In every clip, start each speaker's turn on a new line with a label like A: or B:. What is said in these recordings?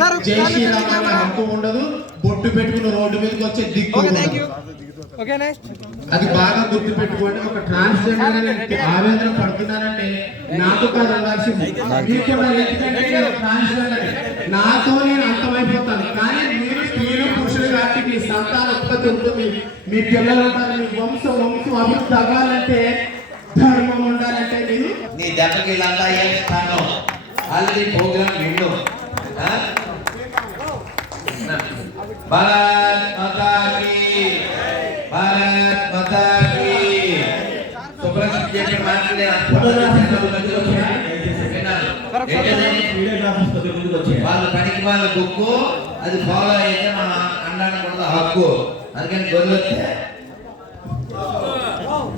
A: Sir,
B: జై
A: sir,
B: Sriram
A: sir,
B: అనే హక్కు ఉండదు. బొట్టు పెట్టుకుని రోడ్డు మీదకి వచ్చే దిక్కు అది బాగా గుర్తు పెట్టుకోండి. ఒక ట్రాన్స్జెండర్ అని ఆవేదన పడుతున్నారంటే నాకు కాదు ఉండాల్సింది ట్రాన్స్జెండర్ నాతో నేను అంతమైపోతాను కానీ మీరు స్త్రీలు పురుషులు కాబట్టి మీ సంతాన ఉత్పత్తి ఉంటుంది. మీ పిల్లలు ఉంటారు. మీ వంశం వంశం అభివృద్ధి అవ్వాలంటే ధర్మం ఉండాలంటే మీరు
C: నీ దెబ్బకి ఏస్తాను ఆల్రెడీ ప్రోగ్రామ్ విండు. భారత్ మాతా కీ భారత్ మాతా కీ సుబ్రహ్మణ్యం చెప్పి మాట్లాడే వాళ్ళ పనికి వాళ్ళ గుక్కు అది ఫాలో అయితే మన అన్నానికి కూడా హక్కు అందుకని గొర్రెలు వస్తే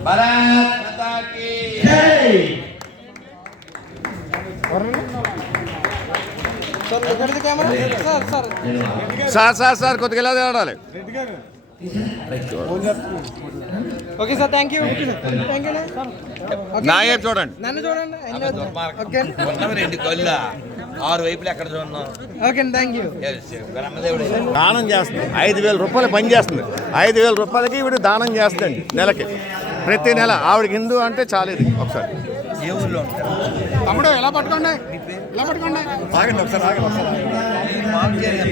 C: భారత్ మాతా కీ
A: సార్ సార్. సార్
D: కొద్దిగా ఇలా తేడాలి
A: okay sir thank you thank you
D: నా వైపు చూడండి.
A: నన్ను చూడండి ఆయన ఓకే.
C: ఉన్నవి రెండు కళ్ళ ఆరు వైపులు ఎక్కడ చూడన్నాం
A: ఓకే థ్యాంక్ యూ
D: దానం చేస్తుంది. ఐదు వేల రూపాయలు పని చేస్తుంది. ఐదు వేల రూపాయలకి ఇవిడ దానం చేస్తుంది నెలకి. ప్రతి నెల ఆవిడకి హిందూ అంటే చాలేదు ఒకసారి.
C: ఏ ఉంటారు
A: తమ్ముడు ఎలా పట్టుకోండి? ఎలా పట్టుకోండి?
D: ఆగండి ఒకసారి ఆగండి ఒకసారి.
C: మాకు చేయగా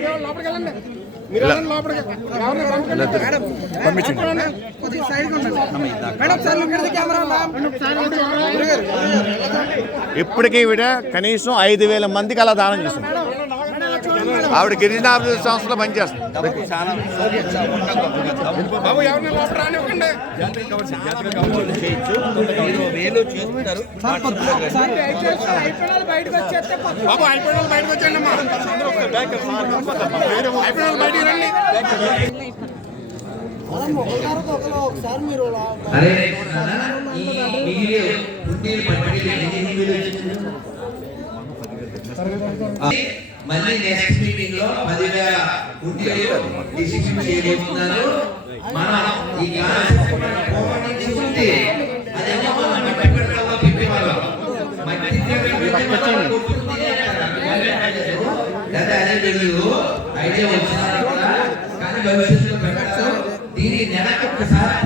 C: మేము
A: లోపలికి వెళ్ళండి? మీరు వెళ్ళండి లోపలికి ఎవరిని పంపకండి. మేడం పంపించండి కొద్దిగా సైడ్కి ఉండండి. మేడం సార్ ఇక్కడిది కెమెరా గురుగారు
D: ఇప్పటికీ ఈవిడ కనీసం ఐదు వేల మందికి అలా దానం చేస్తుంది ఆవిడ గిరిజనాభివృద్ధి సంస్థలో పనిచేస్తుంది.
C: అరే ఈ పుట్టిన మళ్ళీ నెక్స్ట్ మీటింగ్లో పదివేల పుట్టిలు డిస్ట్రిబ్యూట్ చేయబోతున్నారు. మన ఈ క్లాస్ ఉంది అదేమో మనం మట్టి పెట్టాలో పెట్టేవాళ్ళం మట్టి లేదా అదే తెలియదు ఐడియా వచ్చినా కానీ భవిష్యత్తులో దీన్ని నెలకు ఒకసారి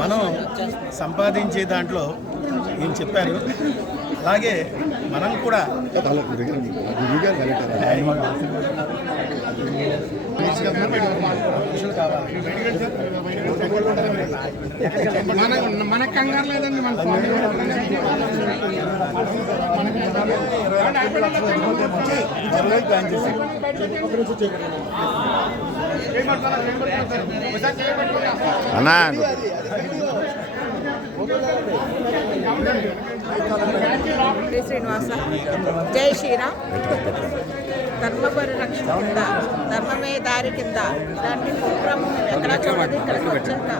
E: మనం సంపాదించే దాంట్లో ఏం చెప్పారు? అలాగే మనం కూడా
A: మన మన కంగారు లేదండి మన స్వామి
D: అన్నా.
F: జై శ్రీనివాస. జై శ్రీరామ్. ధర్మ పరిరక్షణ కింద ధర్మమే దారి కింద ఇలాంటి ప్రోగ్రామ్ మేము చూడదు ఇక్కడికి వచ్చాక